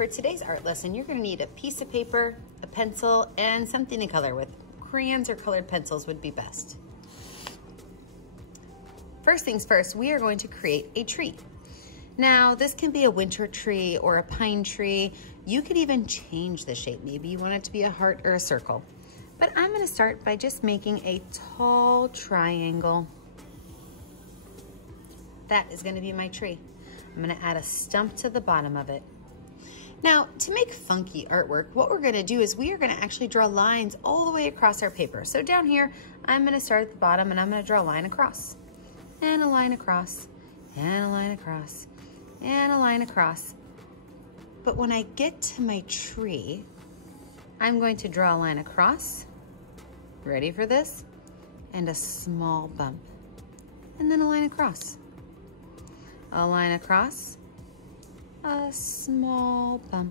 For today's art lesson, you're gonna need a piece of paper, a pencil, and something to color with. Crayons or colored pencils would be best. First things first, we are going to create a tree. Now, this can be a winter tree or a pine tree. You could even change the shape. Maybe you want it to be a heart or a circle. But I'm gonna start by just making a tall triangle. That is gonna be my tree. I'm gonna add a stump to the bottom of it. Now, to make funky artwork, what we're gonna do is we are gonna actually draw lines all the way across our paper. So down here, I'm gonna start at the bottom and I'm gonna draw a line across, and a line across, and a line across, and a line across. But when I get to my tree, I'm going to draw a line across, ready for this, and a small bump, and then a line across, a line across, a small bump,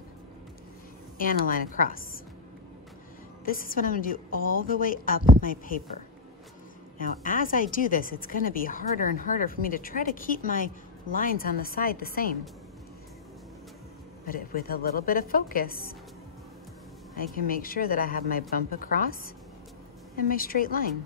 and a line across. This is what I'm gonna do all the way up my paper. Now, as I do this, it's gonna be harder and harder for me to try to keep my lines on the side the same. But with a little bit of focus, I can make sure that I have my bump across and my straight line.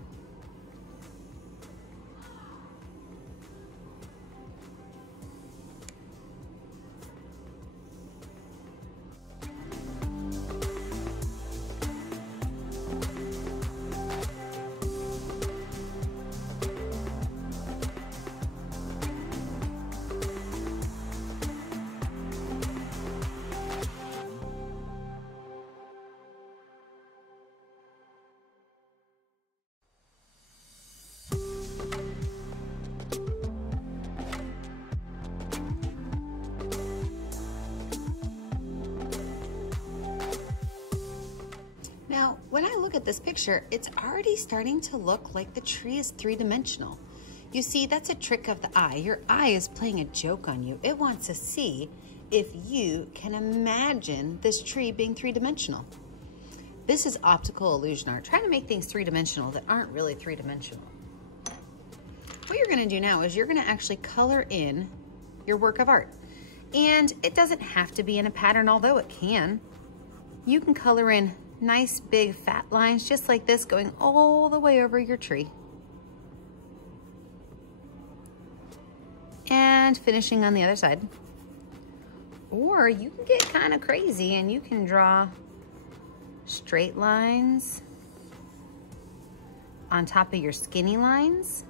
Now, when I look at this picture, it's already starting to look like the tree is three-dimensional. You see, that's a trick of the eye. Your eye is playing a joke on you. It wants to see if you can imagine this tree being three-dimensional. This is optical illusion art, trying to make things three-dimensional that aren't really three-dimensional. What you're gonna do now is you're gonna actually color in your work of art. And it doesn't have to be in a pattern, although it can. You can color in nice big fat lines just like this going all the way over your tree. And finishing on the other side. Or you can get kind of crazy and you can draw straight lines on top of your skinny lines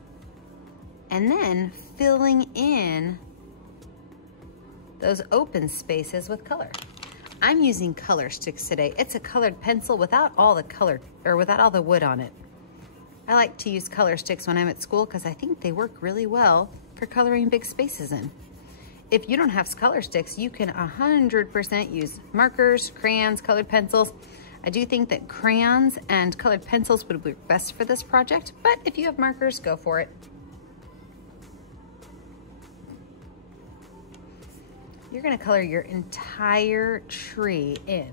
and then filling in those open spaces with color. I'm using color sticks today. It's a colored pencil without all the color, or without all the wood on it. I like to use color sticks when I'm at school because I think they work really well for coloring big spaces in. If you don't have color sticks, you can 100% use markers, crayons, colored pencils. I do think that crayons and colored pencils would work best for this project, but if you have markers, go for it. You're gonna color your entire tree in.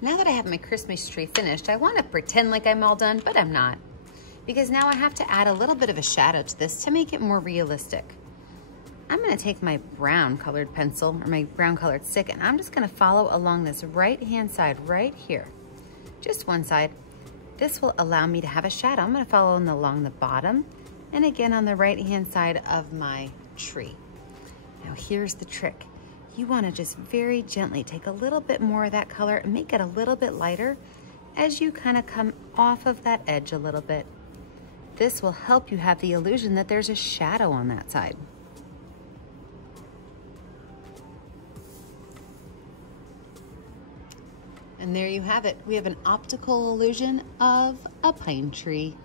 Now that I have my Christmas tree finished, I want to pretend like I'm all done, but I'm not. Because now I have to add a little bit of a shadow to this to make it more realistic. I'm gonna take my brown colored pencil, or my brown colored stick, and I'm just gonna follow along this right-hand side right here. Just one side. This will allow me to have a shadow. I'm gonna follow along the bottom, and again on the right-hand side of my tree. Now here's the trick. You wanna just very gently take a little bit more of that color and make it a little bit lighter as you kind of come off of that edge a little bit. This will help you have the illusion that there's a shadow on that side. And there you have it. We have an optical illusion of a pine tree.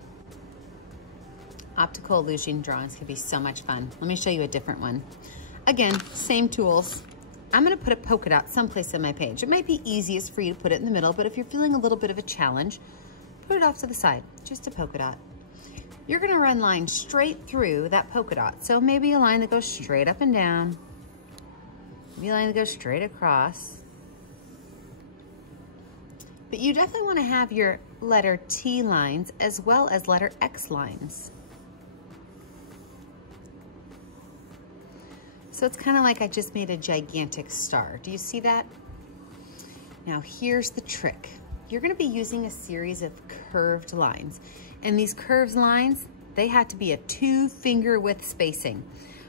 Optical illusion drawings can be so much fun. Let me show you a different one. Again, same tools. I'm gonna put a polka dot someplace on my page. It might be easiest for you to put it in the middle, but if you're feeling a little bit of a challenge, put it off to the side, just a polka dot. You're gonna run lines straight through that polka dot. So maybe a line that goes straight up and down, maybe a line that goes straight across. But you definitely want to have your letter T lines as well as letter X lines. So it's kind of like I just made a gigantic star. Do you see that? Now here's the trick. You're going to be using a series of curved lines. And these curved lines, they have to be a 2-finger width spacing.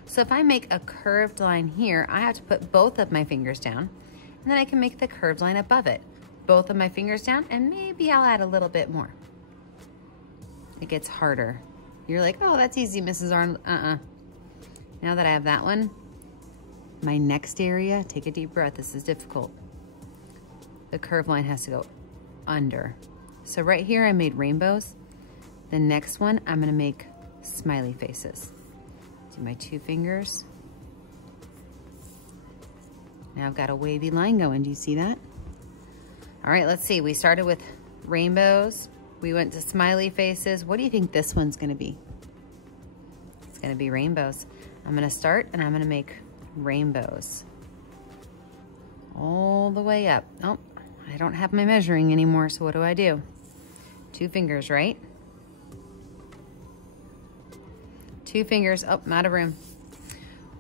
So if I make a curved line here, I have to put both of my fingers down, and then I can make the curved line above it. Both of my fingers down, and maybe I'll add a little bit more. It gets harder. You're like, oh, that's easy, Mrs. Arnold. Now that I have that one, my next area, take a deep breath, this is difficult. The curved line has to go under. So right here I made rainbows. The next one, I'm gonna make smiley faces. Do my 2 fingers. Now I've got a wavy line going, do you see that? All right, let's see. We started with rainbows. We went to smiley faces. What do you think this one's gonna be? It's gonna be rainbows. I'm gonna start and I'm gonna make rainbows. All the way up. Oh, I don't have my measuring anymore, so what do? 2 fingers, right? 2 fingers. Oh, I'm out of room.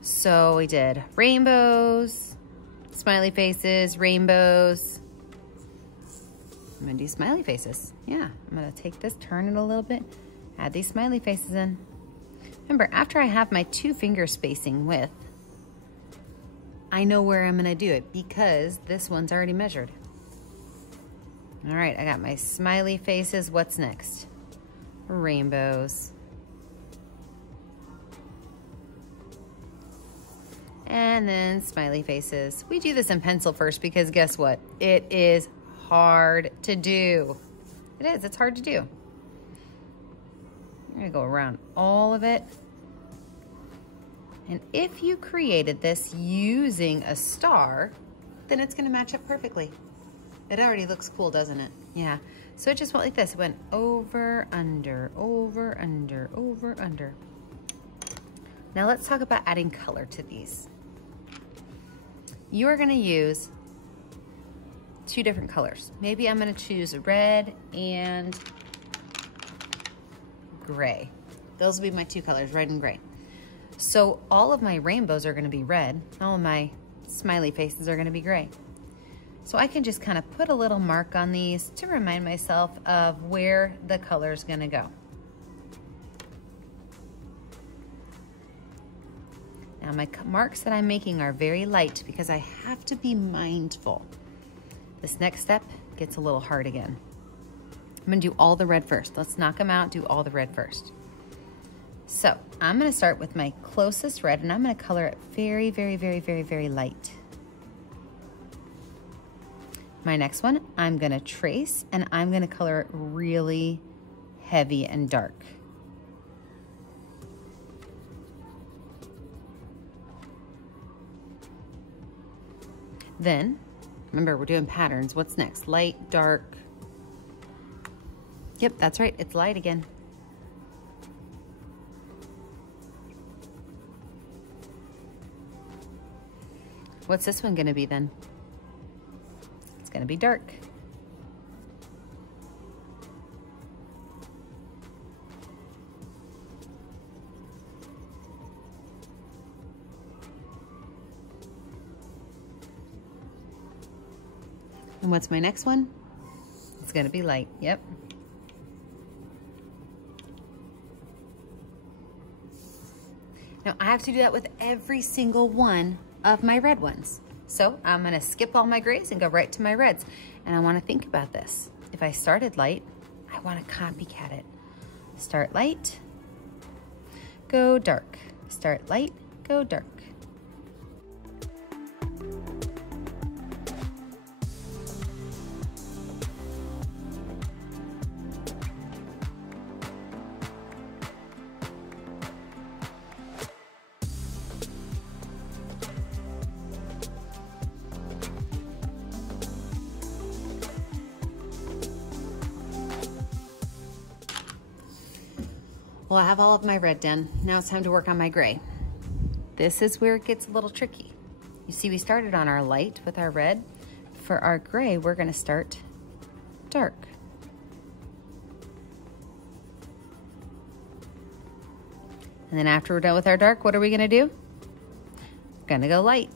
So we did rainbows, smiley faces, rainbows. I'm gonna do smiley faces. Yeah, I'm gonna take this, turn it a little bit, add these smiley faces in. Remember, after I have my 2 finger spacing width, I know where I'm gonna do it because this one's already measured. All right, I got my smiley faces. What's next? Rainbows. And then smiley faces. We do this in pencil first because guess what? It is hard to do. It is, it's hard to do. I'm gonna go around all of it. And if you created this using a star, then it's gonna match up perfectly. It already looks cool, doesn't it? Yeah, so it just went like this. It went over, under, over, under, over, under. Now let's talk about adding color to these. You are gonna use 2 different colors. Maybe I'm gonna choose red and gray. Those will be my 2 colors, red and gray. So all of my rainbows are gonna be red. All of my smiley faces are gonna be gray. So I can just kind of put a little mark on these to remind myself of where the color's gonna go. Now my marks that I'm making are very light because I have to be mindful. This next step gets a little hard again. I'm gonna do all the red first. Let's knock them out, do all the red first. So I'm gonna start with my closest red and I'm gonna color it very, very, very, very, very light. My next one, I'm gonna trace and I'm gonna color it really heavy and dark. Then, remember we're doing patterns. What's next? Light, dark. Yep, that's right, it's light again. What's this one gonna be then? It's gonna be dark. And what's my next one? It's gonna be light, yep. Now I have to do that with every single one of my red ones. So I'm gonna skip all my grays and go right to my reds. And I wanna think about this. If I started light, I wanna copycat it. Start light, go dark. Start light, go dark. Well, I have all of my red done. Now it's time to work on my gray. This is where it gets a little tricky. You see, we started on our light with our red. For our gray, we're gonna start dark. And then after we're done with our dark, what are we gonna do? We're gonna go light.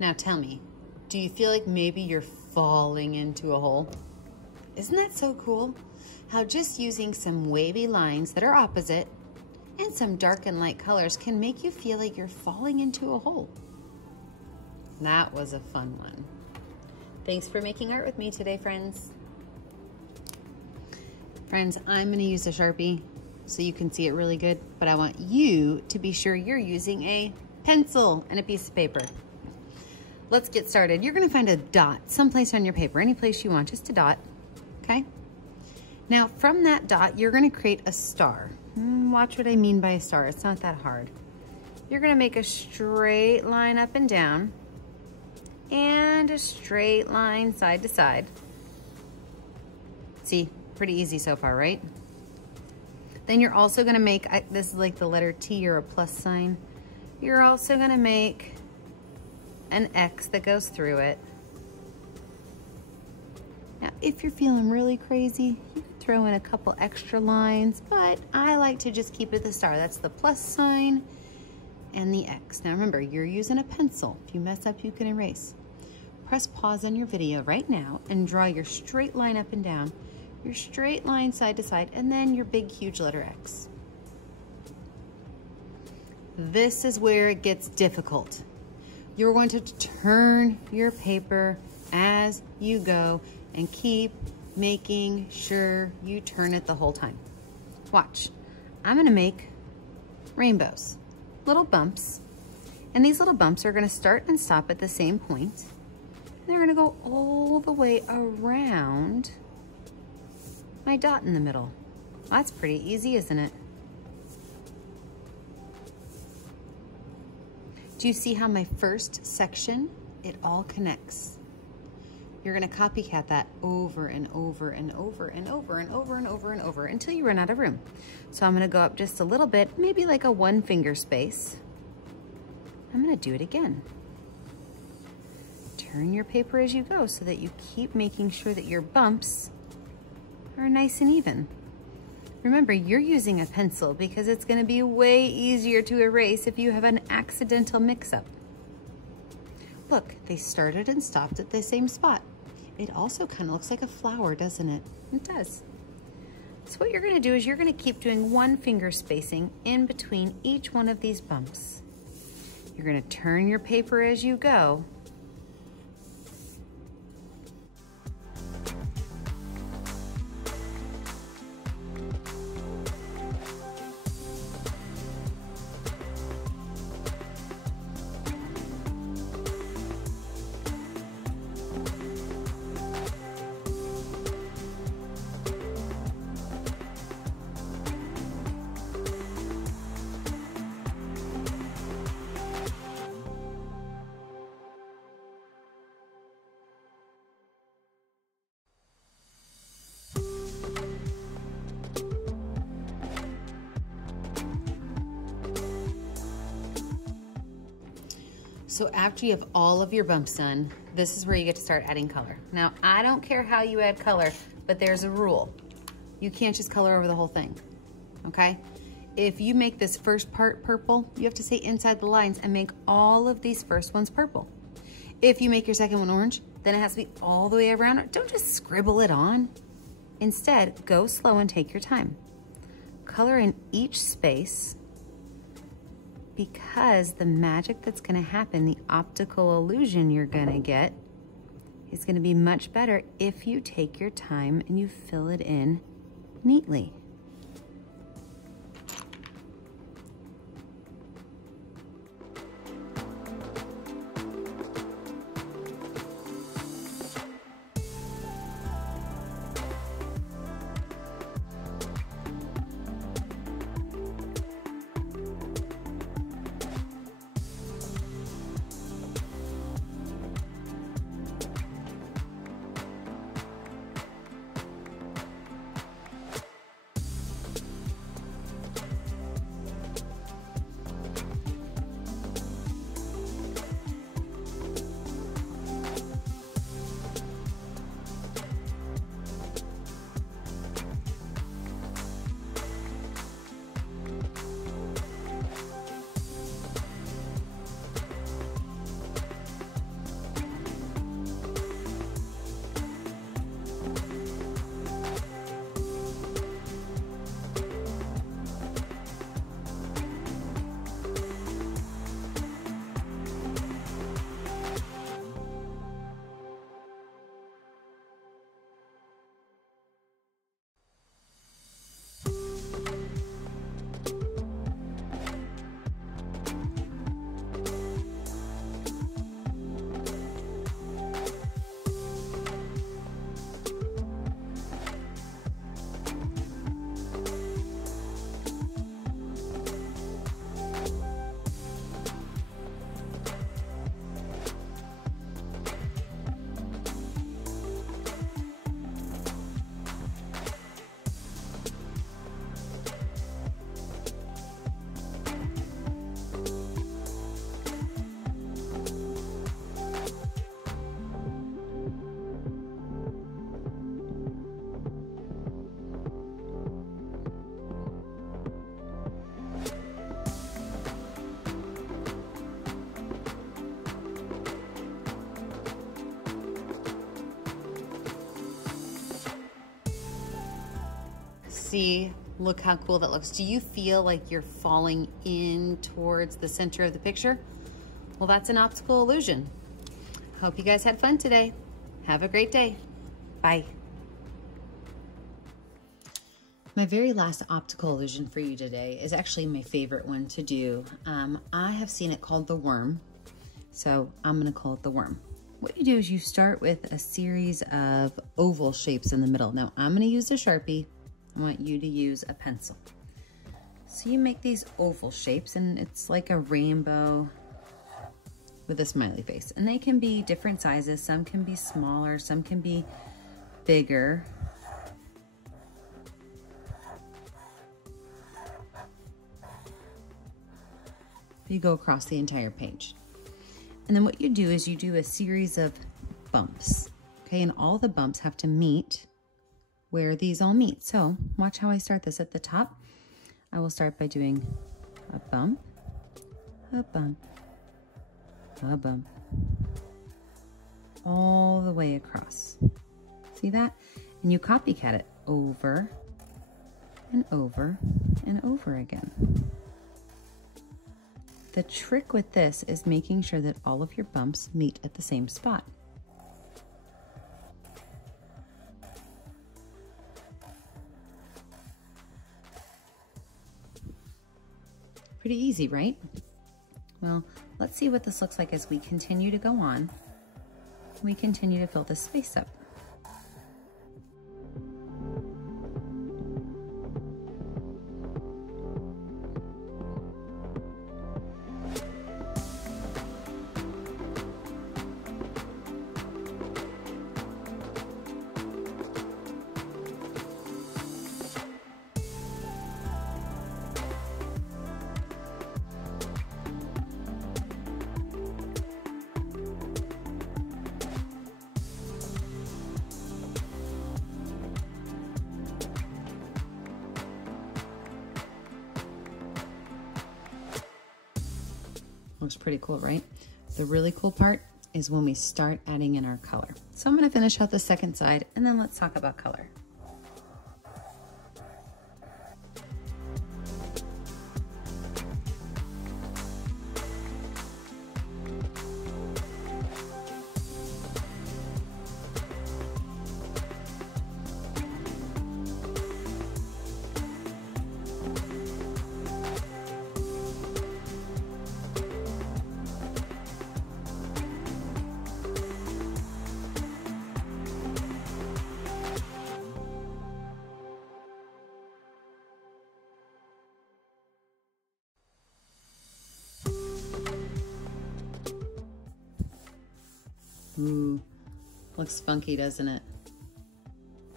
Now tell me, do you feel like maybe you're falling into a hole? Isn't that so cool? How just using some wavy lines that are opposite and some dark and light colors can make you feel like you're falling into a hole. That was a fun one. Thanks for making art with me today, friends. Friends, I'm gonna use a Sharpie so you can see it really good, but I want you to be sure you're using a pencil and a piece of paper. Let's get started. You're gonna find a dot someplace on your paper, any place you want, just a dot, okay? Now from that dot, you're gonna create a star. Watch what I mean by a star, it's not that hard. You're gonna make a straight line up and down and a straight line side to side. See, pretty easy so far, right? Then you're also gonna make, this is like the letter T or a plus sign. You're also gonna make an X that goes through it. Now, if you're feeling really crazy, you can throw in a couple extra lines, but I like to just keep it the star. That's the plus sign and the X. Now remember, you're using a pencil. If you mess up, you can erase. Press pause on your video right now and draw your straight line up and down, your straight line side to side, and then your big, huge letter X. This is where it gets difficult. You're going to turn your paper as you go and keep making sure you turn it the whole time. Watch, I'm gonna make rainbows, little bumps, and these little bumps are gonna start and stop at the same point. They're gonna go all the way around my dot in the middle. That's pretty easy, isn't it? Do you see how my first section, it all connects? You're gonna copycat that over and over and over and over and over and over and over until you run out of room. So I'm gonna go up just a little bit, maybe like a 1 finger space. I'm gonna do it again. Turn your paper as you go so that you keep making sure that your bumps are nice and even. Remember, you're using a pencil because it's going to be way easier to erase if you have an accidental mix-up. Look, they started and stopped at the same spot. It also kind of looks like a flower, doesn't it? It does. So what you're going to do is you're going to keep doing 1 finger spacing in between each one of these bumps. You're going to turn your paper as you go. So after you have all of your bumps done, this is where you get to start adding color. Now, I don't care how you add color, but there's a rule. You can't just color over the whole thing, okay? If you make this first part purple, you have to stay inside the lines and make all of these first ones purple. If you make your second one orange, then it has to be all the way around. Don't just scribble it on. Instead, go slow and take your time. Color in each space, because the magic that's gonna happen, the optical illusion you're gonna get, is gonna be much better if you take your time and you fill it in neatly. See, look how cool that looks. Do you feel like you're falling in towards the center of the picture? Well, that's an optical illusion. Hope you guys had fun today. Have a great day. Bye. My very last optical illusion for you today is actually my favorite one to do. I have seen it called the worm, so I'm gonna call it the worm. What you do is you start with a series of oval shapes in the middle. Now, I'm gonna use a Sharpie. I want you to use a pencil. So you make these oval shapes, and it's like a rainbow with a smiley face. And they can be different sizes. Some can be smaller, some can be bigger. You go across the entire page. And then what you do is you do a series of bumps, okay? And all the bumps have to meet where these all meet. So watch how I start this at the top. I will start by doing a bump, a bump, a bump, all the way across. See that? And you copycat it over and over and over again. The trick with this is making sure that all of your bumps meet at the same spot. Pretty easy, right? Well, let's see what this looks like as we continue to go on. We continue to fill this space up. Looks pretty cool, right? The really cool part is when we start adding in our color. So I'm gonna finish out the second side and then let's talk about color. Ooh, looks funky, doesn't it?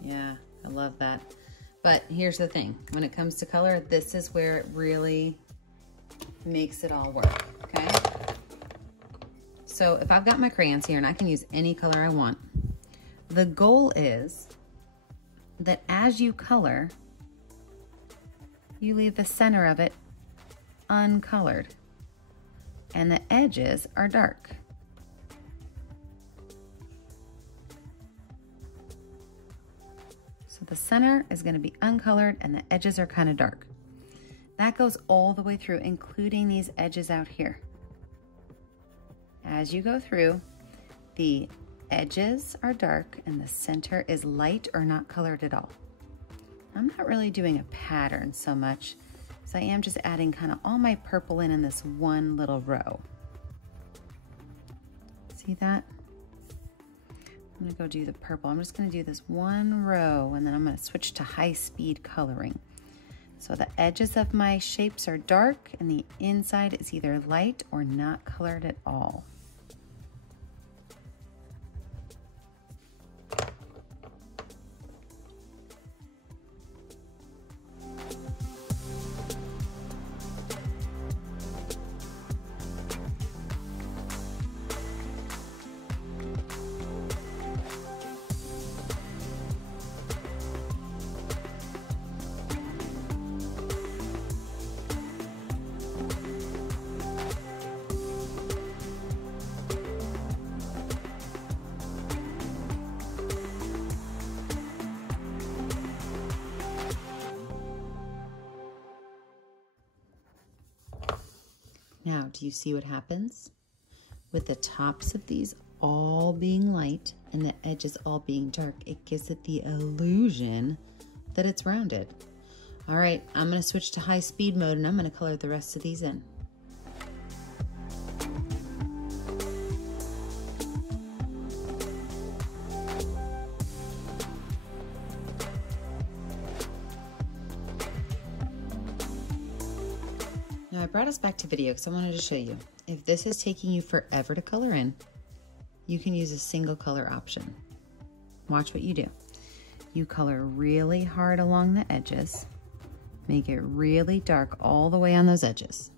Yeah, I love that. But here's the thing, when it comes to color, this is where it really makes it all work, okay? So if I've got my crayons here and I can use any color I want, the goal is that as you color, you leave the center of it uncolored and the edges are dark. So the center is going to be uncolored and the edges are kind of dark. That goes all the way through, including these edges out here. As you go through, the edges are dark and the center is light or not colored at all. I'm not really doing a pattern so much, so I am just adding kind of all my purple in this one little row. See that? I'm gonna go do the purple. I'm just gonna do this one row and then I'm gonna switch to high speed coloring. So the edges of my shapes are dark and the inside is either light or not colored at all. Now, do you see what happens? With the tops of these all being light and the edges all being dark, it gives it the illusion that it's rounded. All right, I'm gonna switch to high speed mode and I'm gonna color the rest of these in. Now I brought us back to video because I wanted to show you. If this is taking you forever to color in, you can use a single color option. Watch what you do. You color really hard along the edges. Make it really dark all the way on those edges.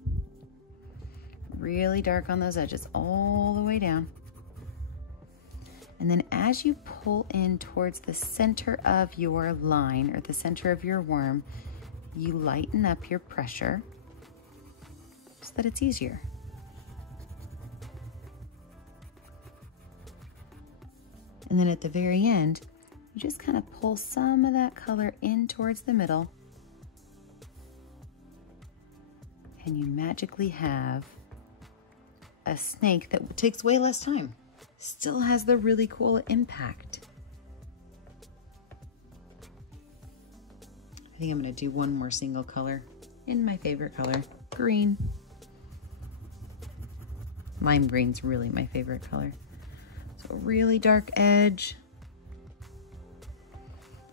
Really dark on those edges all the way down. And then as you pull in towards the center of your line or the center of your worm, you lighten up your pressure so that it's easier. And then at the very end, you just kind of pull some of that color in towards the middle and you magically have a snake that takes way less time. Still has the really cool impact. I think I'm gonna do one more single color in my favorite color, green. Lime green's really my favorite color. So really dark edge.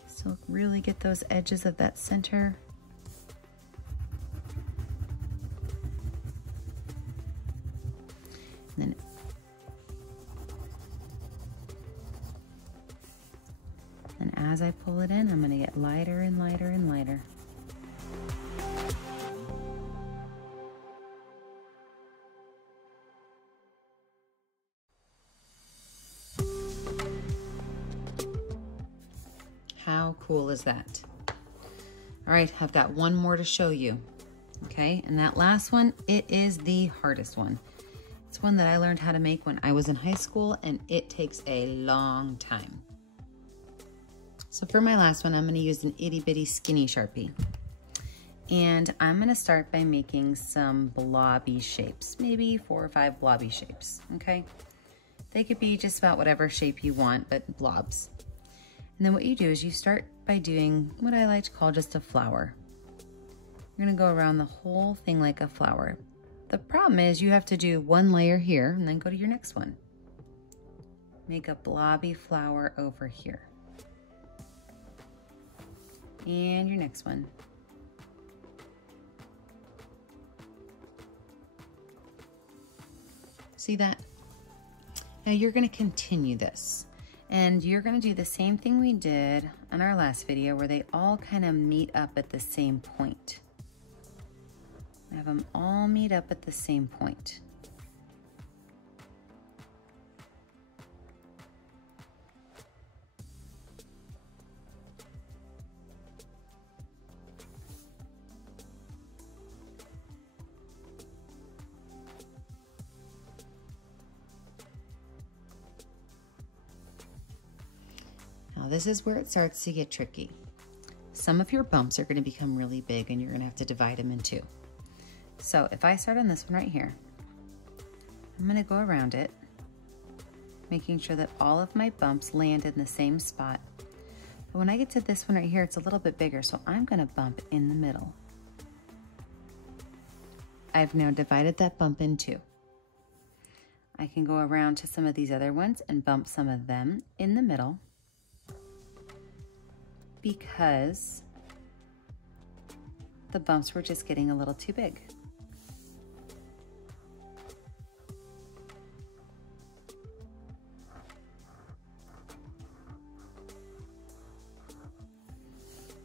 So really get those edges of that center. And as I pull it in, I'm gonna get lighter and lighter and lighter. How cool is that? All right, I've got one more to show you, okay? And that last one, it is the hardest one. It's one that I learned how to make when I was in high school, and it takes a long time. So for my last one, I'm going to use an itty bitty skinny Sharpie. And I'm going to start by making some blobby shapes, maybe 4 or 5 blobby shapes, okay? They could be just about whatever shape you want, but blobs. And then what you do is you start by doing what I like to call just a flower. You're going to go around the whole thing like a flower. The problem is you have to do one layer here and then go to your next one. Make a blobby flower over here. And your next one. See that? Now you're going to continue this. And you're going to do the same thing we did on our last video where they all kind of meet up at the same point. Have them all meet up at the same point. Now this is where it starts to get tricky. Some of your bumps are going to become really big and you're going to have to divide them in two. So if I start on this one right here, I'm going to go around it, making sure that all of my bumps land in the same spot. But when I get to this one right here, it's a little bit bigger, so I'm going to bump in the middle. I've now divided that bump in two. I can go around to some of these other ones and bump some of them in the middle because the bumps were just getting a little too big.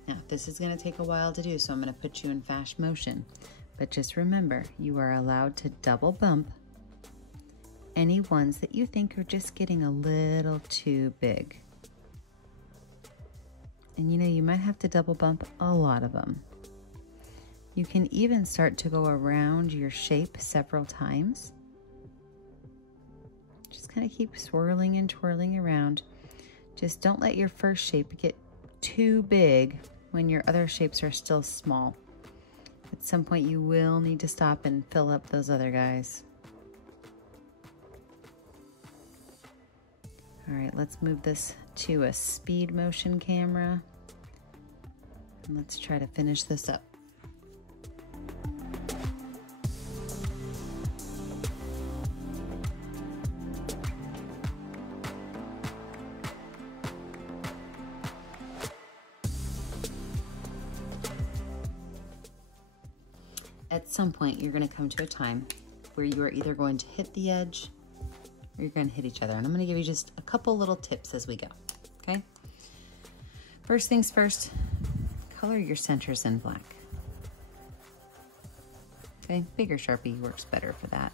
Now, this is going to take a while to do, so I'm going to put you in fast motion. But just remember, you are allowed to double bump any ones that you think are just getting a little too big. And you know, you might have to double bump a lot of them. You can even start to go around your shape several times. Just kind of keep swirling and twirling around. Just don't let your first shape get too big when your other shapes are still small. At some point you will need to stop and fill up those other guys. All right, let's move this to a speed motion camera. And let's try to finish this up. At some point, you're going to come to a time where you are either going to hit the edge or you're going to hit each other. And I'm going to give you just a couple little tips as we go, okay? First things first, color your centers in black. Okay, bigger Sharpie works better for that.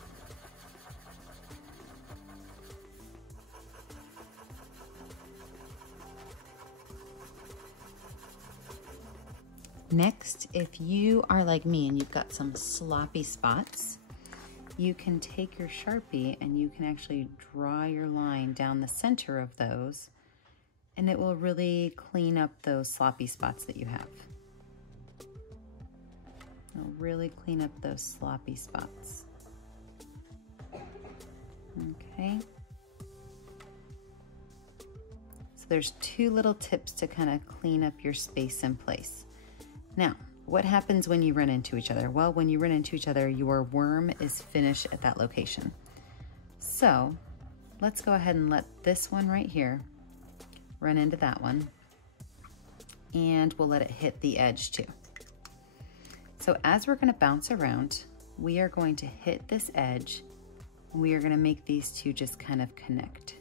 Next, if you are like me and you've got some sloppy spots, you can take your Sharpie and you can actually draw your line down the center of those, and it will really clean up those sloppy spots that you have. It'll really clean up those sloppy spots. Okay. So there's two little tips to kind of clean up your space and place. Now, what happens when you run into each other? Well, when you run into each other, your worm is finished at that location. So let's go ahead and let this one right here run into that one, and we'll let it hit the edge too. So as we're going to bounce around, we are going to hit this edge, and we are going to make these two just kind of connect.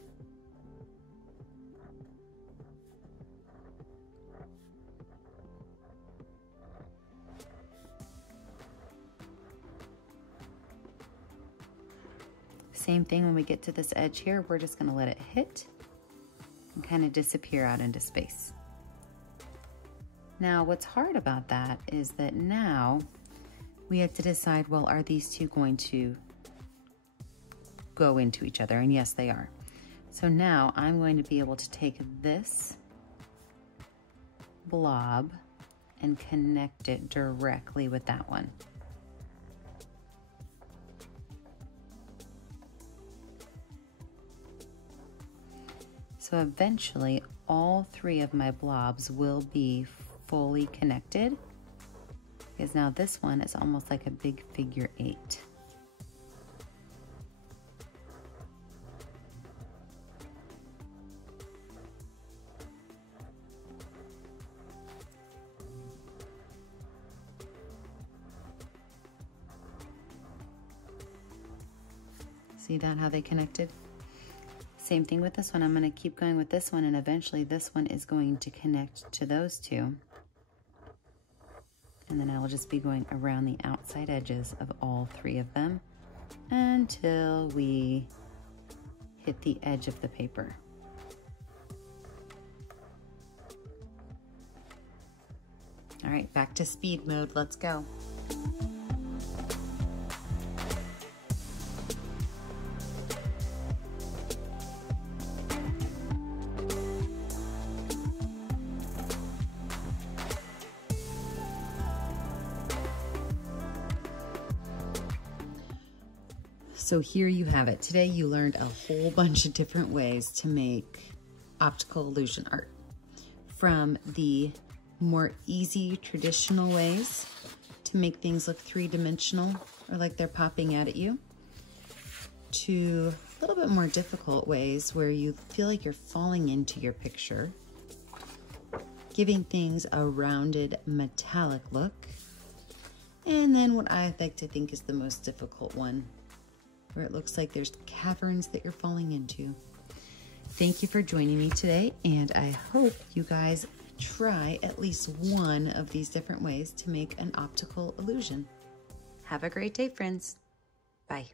Same thing when we get to this edge here, we're just going to let it hit and kind of disappear out into space. Now, what's hard about that is that now we have to decide, well, are these two going to go into each other, and yes, they are. So now I'm going to be able to take this blob and connect it directly with that one. So eventually all three of my blobs will be fully connected, because now this one is almost like a big figure 8. See that, how they connected? Same thing with this one. I'm going to keep going with this one, and eventually this one is going to connect to those two. And then I will just be going around the outside edges of all three of them until we hit the edge of the paper. All right, back to speed mode. Let's go. So here you have it. Today you learned a whole bunch of different ways to make optical illusion art. From the more easy traditional ways to make things look three-dimensional or like they're popping out at you, to a little bit more difficult ways where you feel like you're falling into your picture, giving things a rounded metallic look, and then what I like to think is the most difficult one, where it looks like there's caverns that you're falling into. Thank you for joining me today, and I hope you guys try at least one of these different ways to make an optical illusion. Have a great day, friends. Bye.